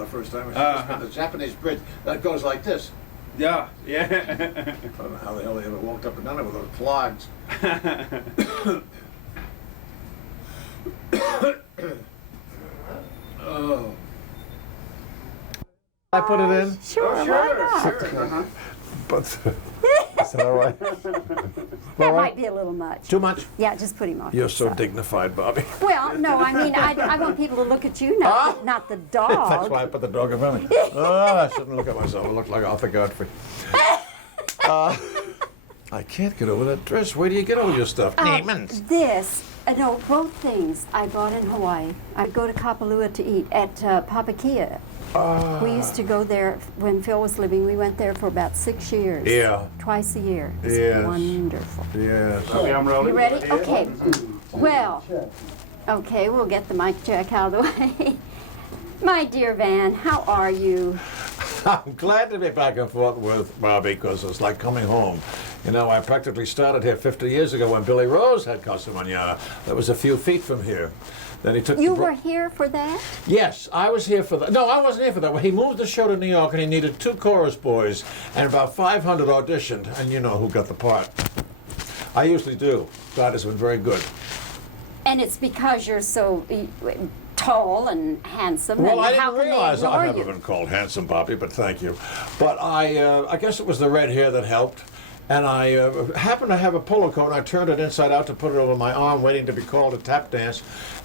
the first time. The Japanese bridge that goes like this. Yeah. I don't know how the hell they ever walked up and down it with those clogs. Oh. I put it in? Sure, why not? But is that all right? That might be a little much. Too much? Yeah, just put him off. You're to the so side. dignified, Bobbie. Well, no, I mean, I want people to look at you, not the dog. That's why I put the dog in front of me. Oh, I shouldn't look at myself. I look like Arthur Godfrey. I can't get over that dress. Where do you get all your stuff? No, both things I bought in Hawaii. I go to Kapalua to eat at Papakia. We used to go there when Phil was living. We went there for about 6 years. Yeah. Twice a year. It's Yes. wonderful. Yes. Okay, I'm rolling. You ready? Okay. Well, okay, we'll get the mic check out of the way. My dear Van, how are you? I'm glad to be back and forth with Bobbie because it's like coming home. You know, I practically started here 50 years ago when Billy Rose had Casa Manana. That was a few feet from here. Then he took You were here for that? Yes, I was here for that. No, I wasn't here for that. He moved the show to New York and he needed 2 chorus boys and about 500 auditioned, and you know who got the part. I usually do. God has been very good. And it's because you're so tall and handsome. Well, and I how didn't can realize they I've ignore never you? been called handsome, Bobbie, but thank you. But I guess it was the red hair that helped. And I happened to have a polo coat, and I turned it inside out to put it over my arm, waiting to be called to tap dance.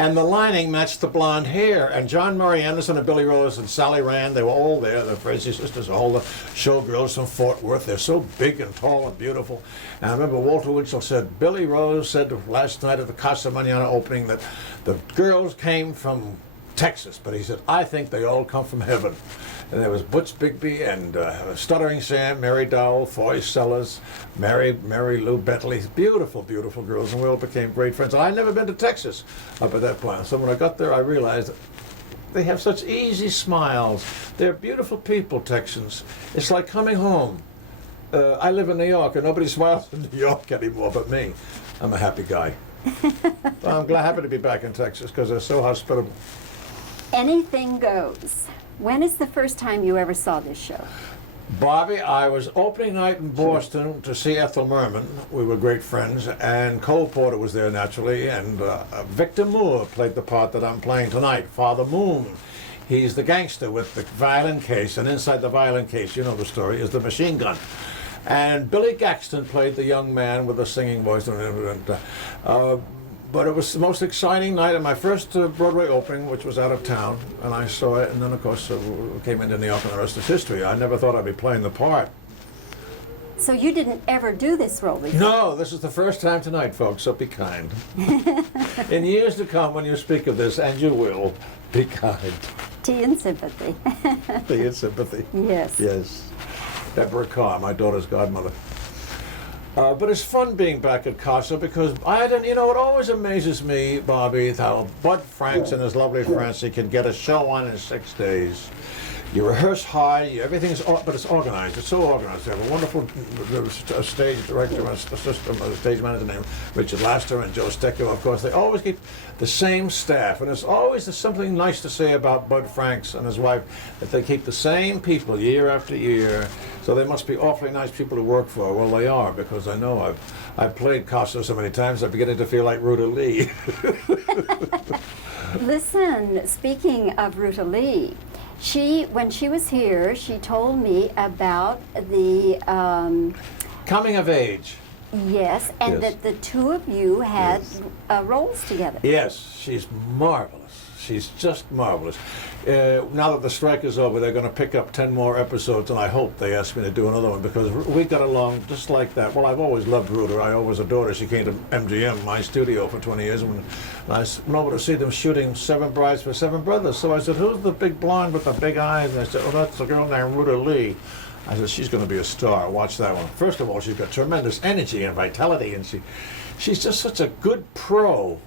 And the lining matched the blonde hair. And John Murray Anderson and Billy Rose and Sally Rand, they were all there. The Frazee sisters, all the showgirls from Fort Worth. They're so big and tall and beautiful. And I remember Walter Winchell said, Billy Rose said last night at the Casa Manana opening that the girls came from Texas, but he said, I think they all come from heaven. And there was Butch Bigby and Stuttering Sam, Mary Dowell, Foy Sellers, Mary Lou Bentley. Beautiful, beautiful girls, and we all became great friends. I'd never been to Texas up at that point. So when I got there, I realized they have such easy smiles. They're beautiful people, Texans. It's like coming home. I live in New York, and nobody smiles in New York anymore but me. I'm a happy guy. I'm happy to be back in Texas because they're so hospitable. Anything goes. When is the first time you ever saw this show? Bobbie, I was opening night in Boston to see Ethel Merman. We were great friends, and Cole Porter was there naturally, and Victor Moore played the part that I'm playing tonight, Father Moon. He's the gangster with the violin case, and inside the violin case, you know the story, is the machine gun. And Billy Gaxton played the young man with the singing voice. But it was the most exciting night of my first Broadway opening, which was out of town, and I saw it, and then of course came into New York, and the rest is history. I never thought I'd be playing the part. So you didn't ever do this role before? No, this is the first time tonight, folks, so be kind. In years to come, when you speak of this, and you will, be kind. Tea and sympathy. Tea and sympathy. Yes. Yes. Deborah Carr, my daughter's godmother. But it's fun being back at Casa because it always amazes me, Bobbie, how Bud Franks and his lovely Francie can get a show on in 6 days. You rehearse hard, but it's organized. It's so organized. They have a wonderful stage director, a stage manager named Richard Laster and Joe Stecco. Of course, they always keep the same staff, and there's always something nice to say about Bud Franks and his wife, that they keep the same people year after year. So they must be awfully nice people to work for. Well, they are, because I know I've played Casa so many times, I'm beginning to feel like Ruta Lee. Listen, speaking of Ruta Lee, when she was here, she told me about the Coming of age. Yes, and Yes. that the two of you had roles together. Yes, she's marvelous. She's just marvelous. Now that the strike is over, they're going to pick up 10 more episodes, and I hope they ask me to do another one because we got along just like that. Well, I've always loved Ruta. I always adored her. She came to MGM, my studio, for 20 years, and I went over to see them shooting 7 Brides for 7 Brothers. So I said, who's the big blonde with the big eyes? And I said, oh, that's a girl named Ruta Lee. I said, she's going to be a star. Watch that one. First of all, she's got tremendous energy and vitality, and she's just such a good pro.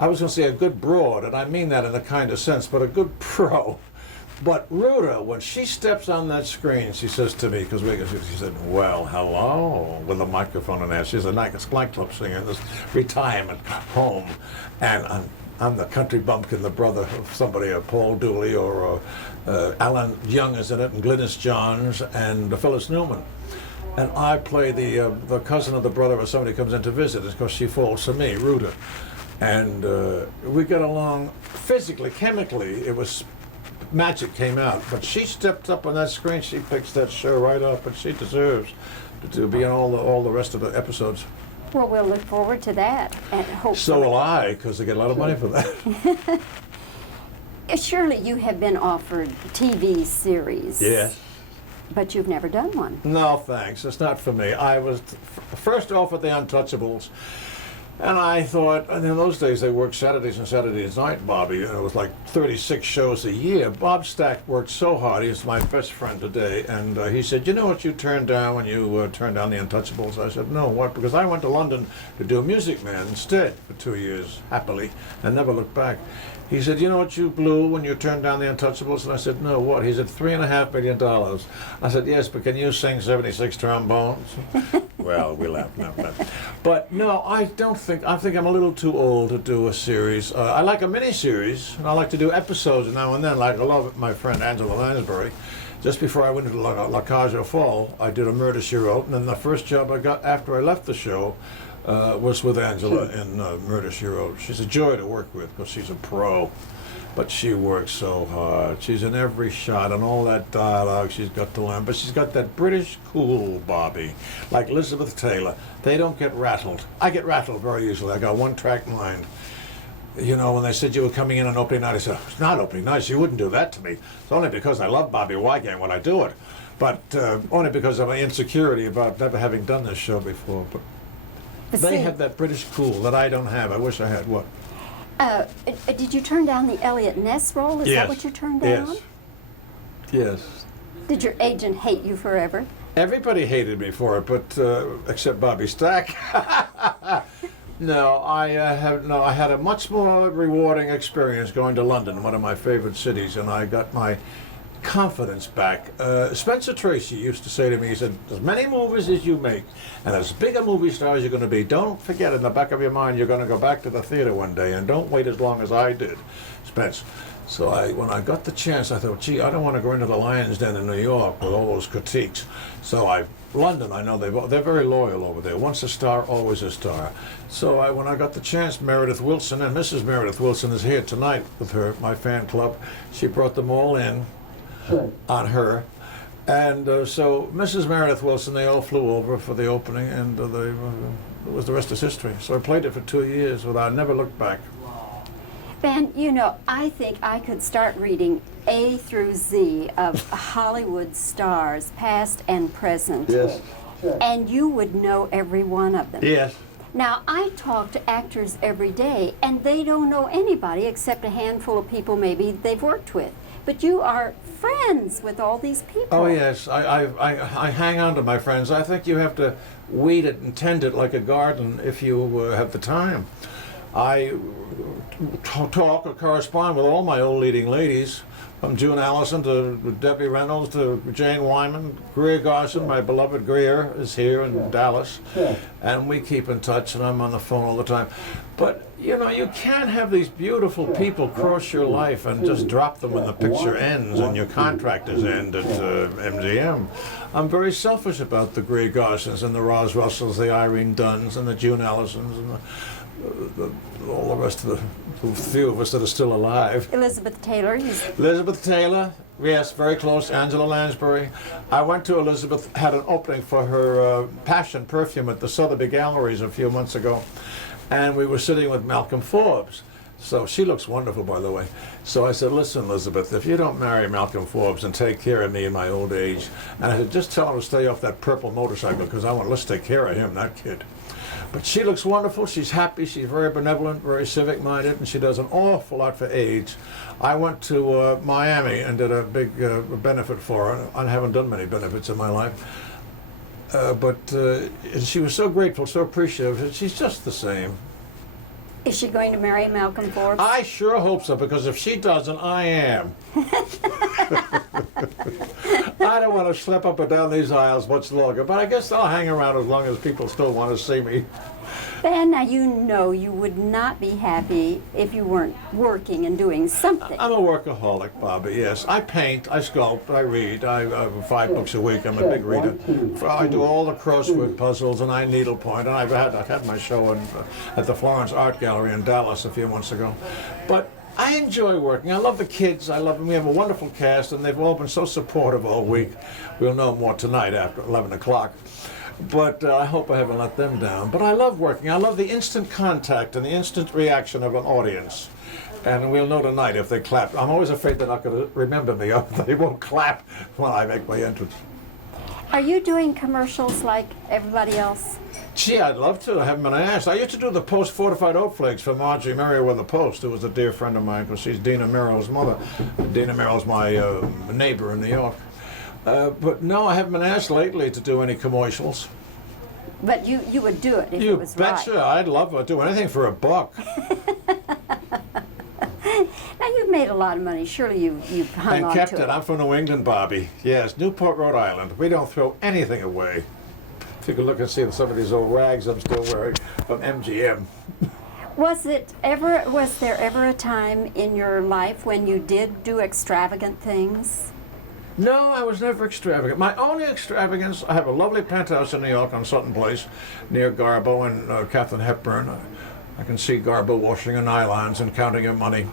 I was going to say a good broad, and I mean that in a kind of sense, but a good pro. But Ruta, when she steps on that screen, she says to me, because she said, well, hello, with a microphone in there. She's a nightclub singer in this retirement home. And I'm the country bumpkin, the brother of somebody, Paul Dooley, or Alan Young is in it, and Glynis Johns, and Phyllis Newman. And I play the cousin of the brother of somebody who comes in to visit, because she falls to me, Ruta. And we get along physically, chemically. It was magic came out. But she stepped up on that screen. She picks that show right up, and she deserves to be in all the rest of the episodes. Well, we'll look forward to that, and hopefully. So will I, because I get a lot of money for that. Surely you have been offered TV series. Yes. But you've never done one. No, thanks. It's not for me. I was first offered The Untouchables, and I thought, and in those days they worked Saturdays and Saturdays night, Bobbie, and it was like 36 shows a year. Bob Stack worked so hard. He's my best friend today, and he said, you know what you turned down when you turned down The Untouchables? I said, no, what? Because I went to London to do Music Man instead for 2 years, happily, and never looked back. He said, you know what you blew when you turned down The Untouchables? And I said, no, what? He said, $3.5 million. I said, yes, but can you sing 76 trombones? Well, we laughed. No, but no, I think I'm a little too old to do a series. I like a mini-series, and I like to do episodes now and then, like I love my friend Angela Lansbury. Just before I went into La Cage aux Folles, I did a Murder, She Wrote, and then the first job I got after I left the show was with Angela in Murder, She Wrote. She's a joy to work with because she's a pro, but she works so hard. She's in every shot and all that dialogue she's got to learn, but she's got that British cool, Bobbie, like Elizabeth Taylor. They don't get rattled. I get rattled very easily. I got one-track mind. You know, when they said you were coming in on opening night, I said, it's not opening night, you wouldn't do that to me. It's only because I love Bobbie Wygant when I do it, but only because of my insecurity about never having done this show before. But they have that British cool that I don't have. I wish I had. What? Did you turn down the Elliot Ness role? Is that what you turned down? Yes. Did your agent hate you forever? Everybody hated me for it, but except Bobbie Stack. No, I had a much more rewarding experience going to London, one of my favorite cities, and I got my confidence back. Spencer Tracy used to say to me, he said, as many movies as you make, and as big a movie star as you're going to be, don't forget in the back of your mind you're going to go back to the theater one day, and don't wait as long as I did, Spence. So when I got the chance, I thought, gee, I don't want to go into the Lion's Den in New York with all those critiques. So London, I know they're very loyal over there. Once a star, always a star. So when I got the chance, Meredith Wilson, and Mrs. Meredith Wilson is here tonight with my fan club. She brought them all in on her. And so Mrs. Meredith Wilson, they all flew over for the opening, and it was the rest is history. So I played it for 2 years without never looked back. Ben, you know, I think I could start reading A through Z of Hollywood stars, past and present. Yes. And you would know every one of them. Yes. Now, I talk to actors every day, and they don't know anybody except a handful of people maybe they've worked with. But you are friends with all these people. Oh, yes. I hang on to my friends. I think you have to weed it and tend it like a garden if you have the time. I talk or correspond with all my old leading ladies, from June Allison to Debbie Reynolds to Jane Wyman. Greer Garson, my beloved Greer, is here in Dallas, and we keep in touch, and I'm on the phone all the time. But, you know, you can't have these beautiful people cross your life and just drop them when the picture ends and your contractors end at MGM. I'm very selfish about the Greer Garsons and the Roz Russells, the Irene Dunns and the June Allisons and all the rest of the few of us that are still alive. Elizabeth Taylor. Elizabeth Taylor, yes, very close. Angela Lansbury. I went to Elizabeth, had an opening for her Passion perfume at the Sotheby's Galleries a few months ago, and we were sitting with Malcolm Forbes. So she looks wonderful, by the way. So I said, listen, Elizabeth, if you don't marry Malcolm Forbes and take care of me in my old age, and I said, just tell him to stay off that purple motorcycle because let's take care of him, that kid. But she looks wonderful, she's happy, she's very benevolent, very civic-minded, and she does an awful lot for AIDS. I went to Miami and did a big benefit for her. I haven't done many benefits in my life. But she was so grateful, so appreciative. She's just the same. Is she going to marry Malcolm Forbes? I sure hope so, because if she doesn't, I am. I don't want to slip up and down these aisles much longer, but I guess I'll hang around as long as people still want to see me. Ben, now you know you would not be happy if you weren't working and doing something. I'm a workaholic, Bobbie, yes. I paint, I sculpt, I read. I 5 books a week. I'm a big reader. I do all the crossword puzzles, and I needlepoint. And I had my show at the Florence Art Gallery in Dallas a few months ago. But I enjoy working. I love the kids. I love them. We have a wonderful cast, and they've all been so supportive all week. We'll know more tonight after 11 o'clock. But I hope I haven't let them down. But I love working. I love the instant contact and the instant reaction of an audience. And we'll know tonight if they clap. I'm always afraid they're not going to remember me or they won't clap when I make my entrance. Are you doing commercials like everybody else? Gee, I'd love to. I haven't been asked. I used to do the post-fortified oat flakes for Marjorie Merriweather Post, who was a dear friend of mine because she's Dina Merrill's mother. Dina Merrill's my neighbor in New York. But no, I haven't been asked lately to do any commercials. But you would do it if You it was betcha. right. I'd love to do anything for $1. Now you've made a lot of money. Surely you've hung And on kept to it. I'm from New England, Bobbie. Yes, Newport, Rhode Island. We don't throw anything away. If you could look and see some of these old rags I'm still wearing from MGM. Was there ever a time in your life when you did do extravagant things? No, I was never extravagant. My only extravagance, I have a lovely penthouse in New York on Sutton Place, near Garbo and Katharine Hepburn. I can see Garbo washing her nylons and counting her money.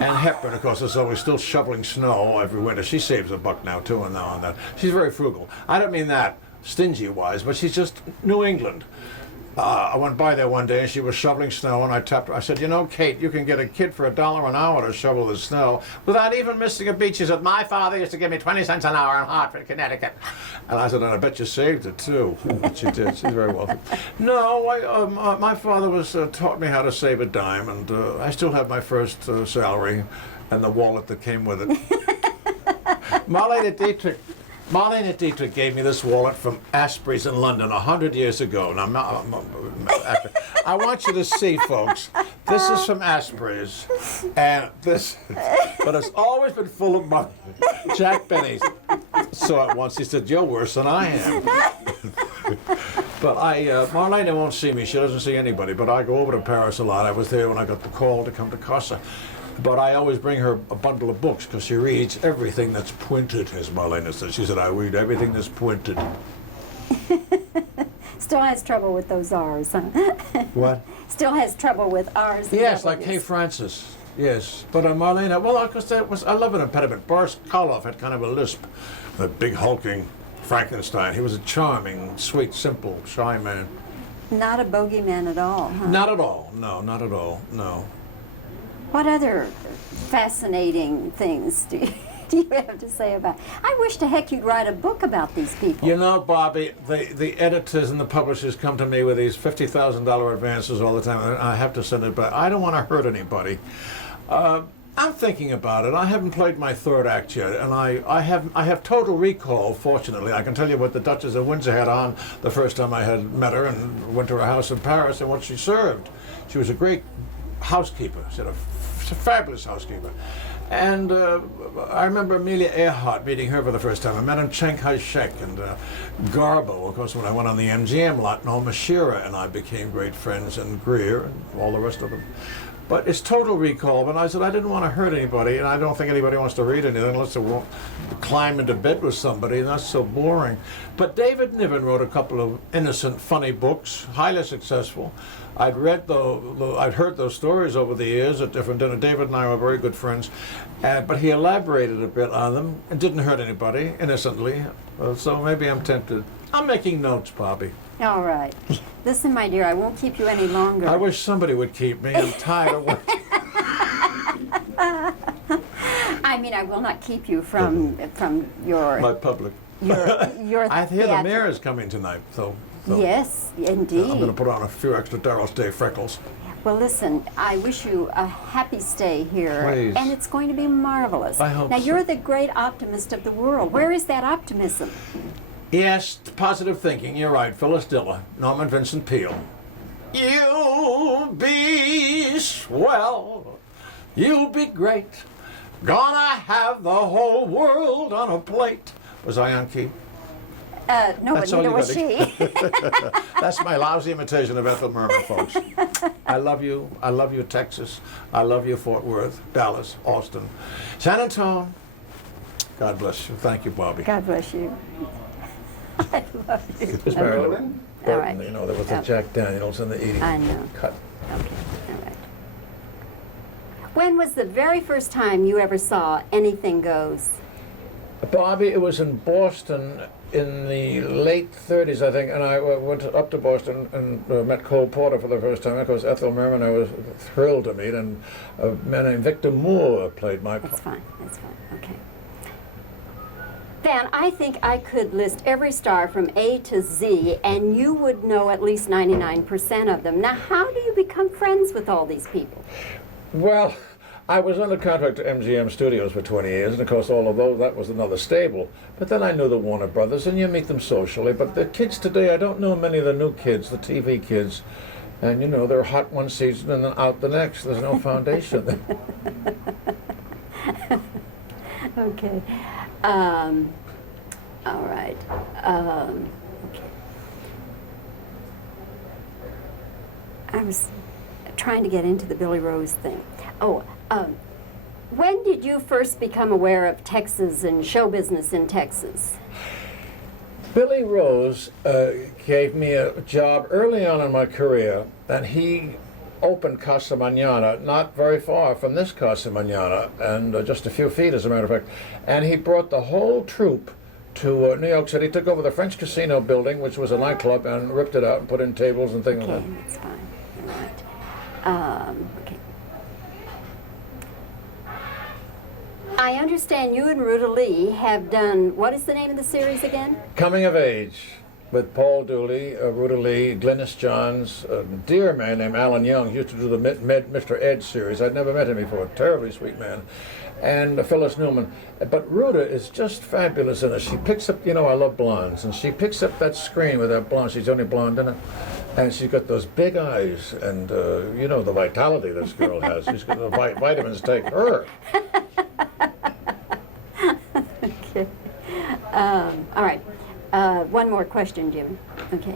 And Hepburn, of course, is always still shoveling snow every winter. She saves $1 now, too, and now and then. She's very frugal. I don't mean that stingy-wise, but she's just New England. I went by there one day and she was shoveling snow, and I tapped her. I said, "You know, Kate, you can get a kid for $1 an hour to shovel the snow without even missing a beat." She said, "My father used to give me 20 cents an hour in Hartford, Connecticut." And I said, "And I bet you saved it too." But she did. She's very wealthy. No, my father taught me how to save a dime, and I still have my first salary and the wallet that came with it. Marlene Dietrich gave me this wallet from Asprey's in London 100 years ago. Now, I want you to see, folks, this is from Asprey's, and but it's always been full of money. Jack Benny saw it once. He said, "You're worse than I am." But Marlene won't see me. She doesn't see anybody. But I go over to Paris a lot. I was there when I got the call to come to Casa. But I always bring her a bundle of books because she reads everything that's printed, as Marlene said. She said, "I read everything that's printed." Still has trouble with those R's, huh? What? Still has trouble with R's. And Yes, like K. W's. Francis. Yes. But Marlene, well, because I love an impediment. Boris Karloff had kind of a lisp. The big hulking Frankenstein. He was a charming, sweet, simple, shy man. Not a bogeyman at all, huh? Not at all. No, not at all. No. What other fascinating things do you have to say about? I wish to heck you'd write a book about these people. You know, Bobbie, the editors and the publishers come to me with these $50,000 advances all the time, and I have to send it back. I don't want to hurt anybody. I'm thinking about it. I haven't played my third act yet, and I have total recall, fortunately. I can tell you what the Duchess of Windsor had on the first time I had met her and went to her house in Paris and what she served. She was a great housekeeper. She had a fabulous housekeeper. And I remember Amelia Earhart, meeting her for the first time. I met him Chiang Kai-shek and Garbo, of course, when I went on the MGM lot. Norma Shearer and I became great friends, and Greer and all the rest of them. But it's total recall. But I said I didn't want to hurt anybody, and I don't think anybody wants to read anything unless they want to climb into bed with somebody, and that's so boring. But David Niven wrote a couple of innocent, funny books, highly successful. I'd heard those stories over the years at different dinners. David and I were very good friends, but he elaborated a bit on them and didn't hurt anybody, innocently. So maybe I'm tempted. I'm making notes, Bobbie. All right. Listen, my dear, I won't keep you any longer. I wish somebody would keep me. I'm tired of working. I mean, I will not keep you from your My public. your I hear the theatric- mayor is coming tonight, so Yes, indeed. I'm going to put on a few extra Daryl's Day freckles. Well, listen, I wish you a happy stay here. Please. And it's going to be marvelous. I hope Now, so. you're the great optimist of the world. Where is that optimism? Yes, positive thinking. You're right. Phyllis Diller, Norman Vincent Peale. You'll be swell. You'll be great. Gonna have the whole world on a plate. Was I on key? No, That's all neither you was gotta- she. That's my lousy imitation of Ethel Merman, folks. I love you. I love you, Texas. I love you, Fort Worth, Dallas, Austin, San Antonio. God bless you. Thank you, Bobbie. God bless you. I love you. Just married to Burton? All right. You know, there was the Yeah. Jack Daniels and the eating I know. cut. Okay, all right. When was the very first time you ever saw Anything Goes? Bobbie, it was in Boston in the late 30s, I think, and I went up to Boston and met Cole Porter for the first time. Of course, Ethel Merman I was thrilled to meet, and a man named Victor Moore played my part. That's fine, okay. Van, I think I could list every star from A to Z, and you would know at least 99% of them. Now, how do you become friends with all these people? Well, I was under contract to MGM Studios for 20 years, and of course, all of those, that was another stable. But then I knew the Warner Brothers, and you meet them socially. But the kids today, I don't know many of the new kids, the TV kids. And you know, they're hot one season and then out the next. There's no foundation there. Okay. All right. Okay. I was trying to get into the Billy Rose thing. Oh, when did you first become aware of Texas and show business in Texas? Billy Rose gave me a job early on in my career, and he opened Casa Mañana, not very far from this Casa Mañana, and just a few feet, as a matter of fact. And he brought the whole troupe to New York City, took over the French Casino building, which was a nightclub, and ripped it out and put in tables and things Okay, like that. that's fine. All right. Okay. I understand you and Ruta Lee have done, what is the name of the series again? Coming of Age, with Paul Dooley, Ruta Lee, Glynis Johns, a dear man named Alan Young, used to do the Mr. Ed series. I'd never met him before, terribly sweet man. And Phyllis Newman. But Ruta is just fabulous in it. She picks up, you know, I love blondes, and she picks up that screen with that blonde. She's the only blonde in it. And she's got those big eyes, and you know the vitality this girl has. She's got the vitamins take her. Okay. All right. One more question, Jim. Okay.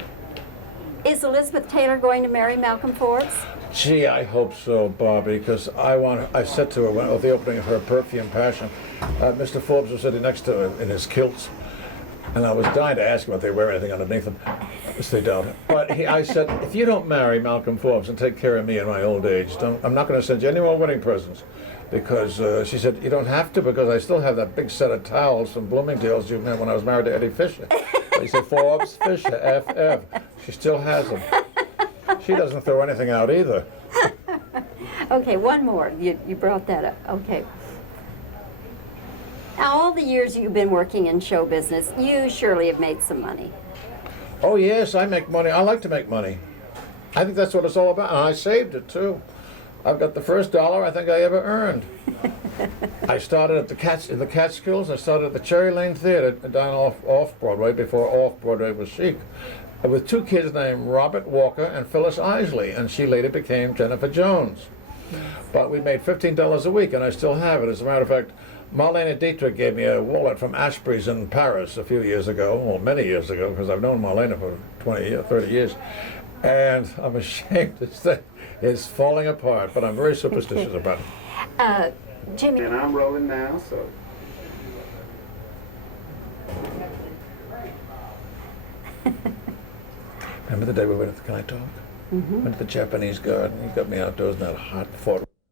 Is Elizabeth Taylor going to marry Malcolm Forbes? Gee, I hope so, Bobbie, because I said to her at the opening of her Perfume Passion, Mr. Forbes was sitting next to her in his kilts, and I was dying to ask him if they wear anything underneath them. Yes, they don't. But I said, if you don't marry Malcolm Forbes and take care of me in my old age, I'm not going to send you any more wedding presents. Because she said, you don't have to, because I still have that big set of towels from Bloomingdale's you met when I was married to Eddie Fisher. He said, Forbes, Fisher, FF. She still has them. She doesn't throw anything out either. Okay, one more. You brought that up. Okay. Now, all the years you've been working in show business, you surely have made some money. Oh, yes, I make money. I like to make money. I think that's what it's all about. And I saved it, too. I've got the first dollar I think I ever earned. I started at in the Catskills. I started at the Cherry Lane Theater down off Broadway, before off Broadway was chic, with two kids named Robert Walker and Phyllis Isley, and she later became Jennifer Jones. But we made $15 a week, and I still have it. As a matter of fact, Marlene Dietrich gave me a wallet from Ashbury's in Paris a few years ago, well, many years ago, because I've known Marlene for 20 years, 30 years. And I'm ashamed to say it's falling apart, but I'm very superstitious about it. Jimmy. And I'm rolling now, so. Remember the day we went to, can I talk? Went to the Japanese garden. He got me outdoors in that hot Fort